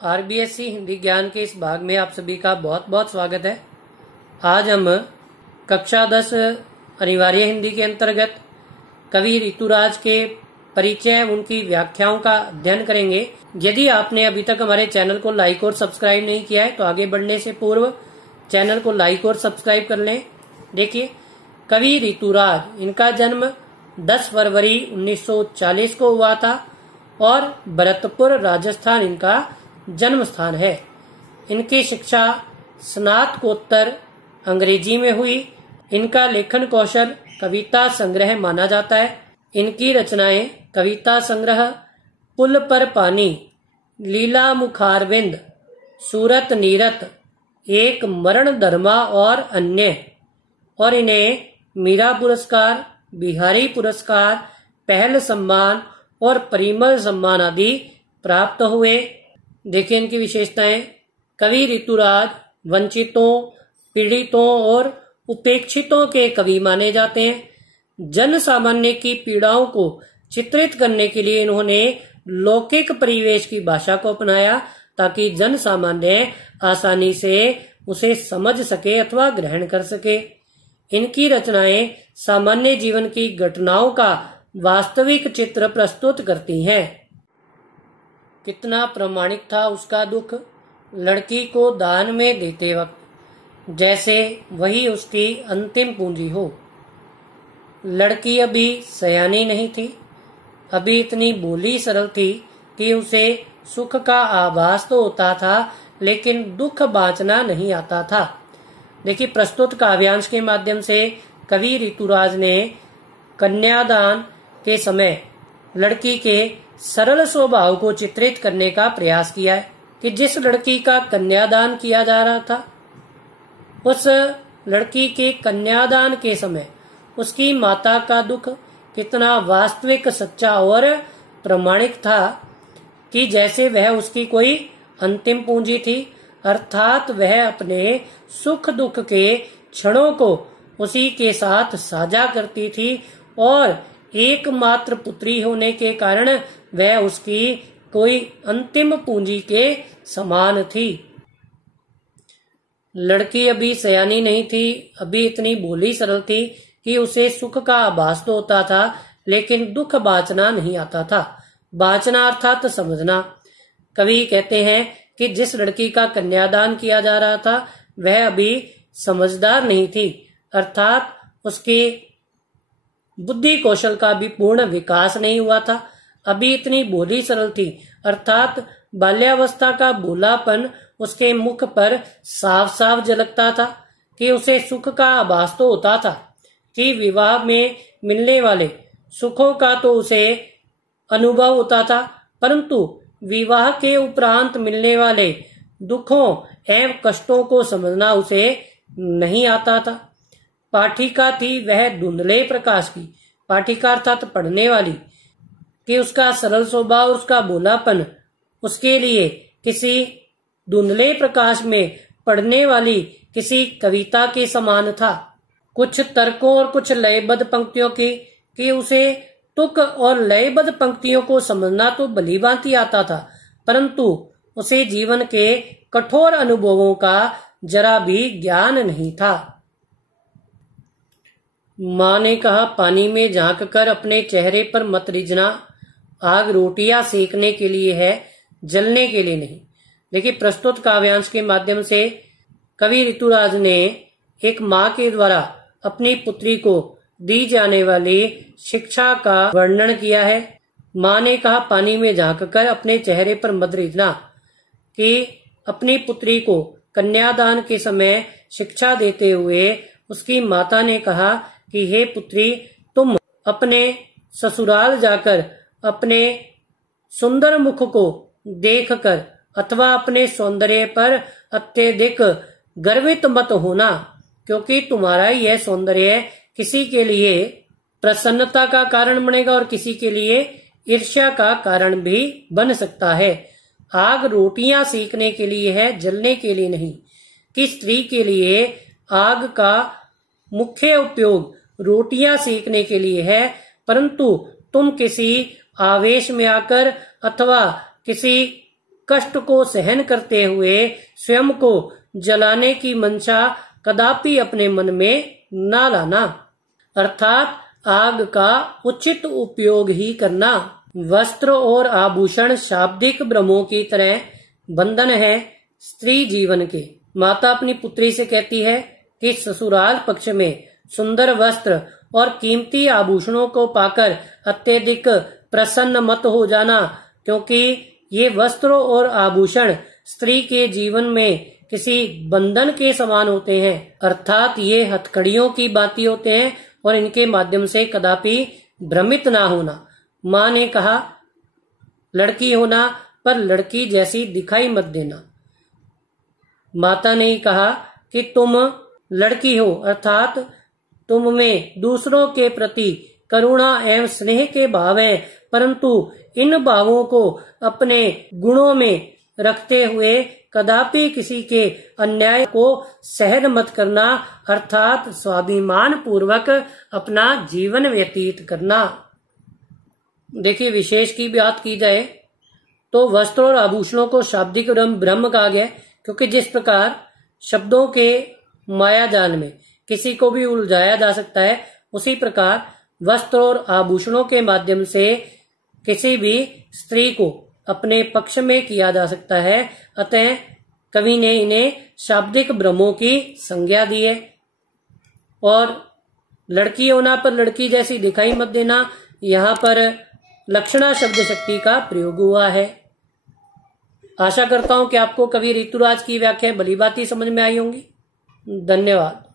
RBSC Hindi ज्ञान के इस भाग में आप सभी का बहुत बहुत स्वागत है। आज हम कक्षा 10 अनिवार्य हिंदी के अंतर्गत कवि ऋतुराज के परिचय उनकी व्याख्याओं का अध्ययन करेंगे। यदि आपने अभी तक हमारे चैनल को लाइक और सब्सक्राइब नहीं किया है तो आगे बढ़ने से पूर्व चैनल को लाइक और सब्सक्राइब कर लें। देखिए, कवि ऋतुराज, इनका जन्म 10 फरवरी 1940 को हुआ था और भरतपुर राजस्थान इनका जन्म स्थान है। इनकी शिक्षा स्नातकोत्तर अंग्रेजी में हुई। इनका लेखन कौशल कविता संग्रह माना जाता है। इनकी रचनाएं कविता संग्रह पुल पर पानी, लीला मुखारविंद, सूरत नीरत, एक मरण धर्मा और अन्य, और इन्हें मीरा पुरस्कार, बिहारी पुरस्कार, पहल सम्मान और परिमल सम्मान आदि प्राप्त हुए। देखिए इनकी विशेषताएं। कवि ऋतुराज वंचितों, पीड़ितों और उपेक्षितों के कवि माने जाते हैं। जन सामान्य की पीड़ाओं को चित्रित करने के लिए इन्होंने लौकिक परिवेश की भाषा को अपनाया ताकि जन सामान्य आसानी से उसे समझ सके अथवा ग्रहण कर सके। इनकी रचनाएं सामान्य जीवन की घटनाओं का वास्तविक चित्र प्रस्तुत करती हैं। कितना प्रामाणिक था उसका दुख, लड़की को दान में देते वक्त जैसे वही उसकी अंतिम पूंजी हो। लड़की अभी सयानी नहीं थी, अभी इतनी भोली सरल थी कि उसे सुख का आभास तो होता था लेकिन दुख बांचना नहीं आता था। देखिए, प्रस्तुत काव्यांश के माध्यम से कवि ऋतुराज ने कन्यादान के समय लड़की के सरल स्वभाव को चित्रित करने का प्रयास किया है कि जिस लड़की का कन्यादान किया जा रहा था, उस लड़की के कन्यादान के समय उसकी माता का दुख कितना वास्तविक, सच्चा और प्रामाणिक था कि जैसे वह उसकी कोई अंतिम पूंजी थी, अर्थात वह अपने सुख दुख के क्षणों को उसी के साथ साझा करती थी और एकमात्र पुत्री होने के कारण वह उसकी कोई अंतिम पूंजी के समान थी। लड़की अभी सयानी नहीं थी, अभी इतनी भोली सरल थी कि उसे सुख का आभास तो होता था लेकिन दुख बांचना नहीं आता था। बांचना अर्थात समझना। कवि कहते हैं कि जिस लड़की का कन्यादान किया जा रहा था वह अभी समझदार नहीं थी, अर्थात उसके बुद्धि कौशल का भी पूर्ण विकास नहीं हुआ था। अभी इतनी भोली सरल थी, अर्थात बाल्यावस्था का भोलापन उसके मुख पर साफ साफ झलकता था कि उसे सुख का आभास तो होता था कि विवाह में मिलने वाले सुखों का तो उसे अनुभव होता था, परंतु विवाह के उपरांत मिलने वाले दुखों एवं कष्टों को समझना उसे नहीं आता था। पाठिका थी वह धुंधले प्रकाश की, पाठिका अर्थात पढ़ने वाली, कि उसका सरल स्वभाव, उसका भोलापन उसके लिए किसी धुंधले प्रकाश में पढ़ने वाली किसी कविता के समान था। कुछ तर्कों और कुछ लयबद्ध पंक्तियों की कि उसे तुक और लयबद्ध पंक्तियों को समझना तो भली भांति आता था, परंतु उसे जीवन के कठोर अनुभवों का जरा भी ज्ञान नहीं था। माँ ने कहा, पानी में झांक कर अपने चेहरे पर मत रिझना, आग रोटियां सेकने के लिए है, जलने के लिए नहीं। देखिए, प्रस्तुत काव्यांश के माध्यम से कवि ऋतुराज ने एक माँ के द्वारा अपनी पुत्री को दी जाने वाली शिक्षा का वर्णन किया है। माँ ने कहा, पानी में झांक कर अपने चेहरे पर मत रिझना, कि अपनी पुत्री को कन्यादान के समय शिक्षा देते हुए उसकी माता ने कहा कि हे पुत्री, तुम अपने ससुराल जाकर अपने सुंदर मुख को देखकर अथवा अपने सौंदर्य पर अत्यधिक गर्वित मत होना, क्योंकि तुम्हारा यह सौंदर्य किसी के लिए प्रसन्नता का कारण बनेगा और किसी के लिए ईर्ष्या का कारण भी बन सकता है। आग रोटियां सेकने के लिए है, जलने के लिए नहीं। कि स्त्री के लिए आग का मुख्य उपयोग रोटियां सेकने के लिए है, परंतु तुम किसी आवेश में आकर अथवा किसी कष्ट को सहन करते हुए स्वयं को जलाने की मंशा कदापि अपने मन में न लाना, अर्थात आग का उचित उपयोग ही करना। वस्त्र और आभूषण शाब्दिक भ्रमों की तरह बंधन है स्त्री जीवन के। माता अपनी पुत्री से कहती है कि ससुराल पक्ष में सुंदर वस्त्र और कीमती आभूषणों को पाकर अत्यधिक प्रसन्न मत हो जाना, क्योंकि ये वस्त्र और आभूषण स्त्री के जीवन में किसी बंधन के समान होते हैं, अर्थात ये हथकड़ियों की भांति होते हैं और इनके माध्यम से कदापि भ्रमित ना होना। माँ ने कहा लड़की होना पर लड़की जैसी दिखाई मत देना। माता ने कहा कि तुम लड़की हो, अर्थात तुम में दूसरों के प्रति करुणा एवं स्नेह के भाव हैं, परंतु इन भावों को अपने गुणों में रखते हुए कदापि किसी के अन्याय को सहन मत करना, अर्थात स्वाभिमान पूर्वक अपना जीवन व्यतीत करना। देखिए, विशेष की बात की जाए तो वस्त्र और आभूषणों को शाब्दिक ब्रह्म कहा गया, क्योंकि जिस प्रकार शब्दों के माया जाल में किसी को भी उलझाया जा सकता है, उसी प्रकार वस्त्र और आभूषणों के माध्यम से किसी भी स्त्री को अपने पक्ष में किया जा सकता है। अतः कवि ने इन्हें शाब्दिक भ्रमों की संज्ञा दी है। और लड़की होना पर लड़की जैसी दिखाई मत देना, यहाँ पर लक्षणा शब्द शक्ति का प्रयोग हुआ है। आशा करता हूं कि आपको कवि ऋतुराज की व्याख्या भली भांति समझ में आई होंगी। धन्यवाद।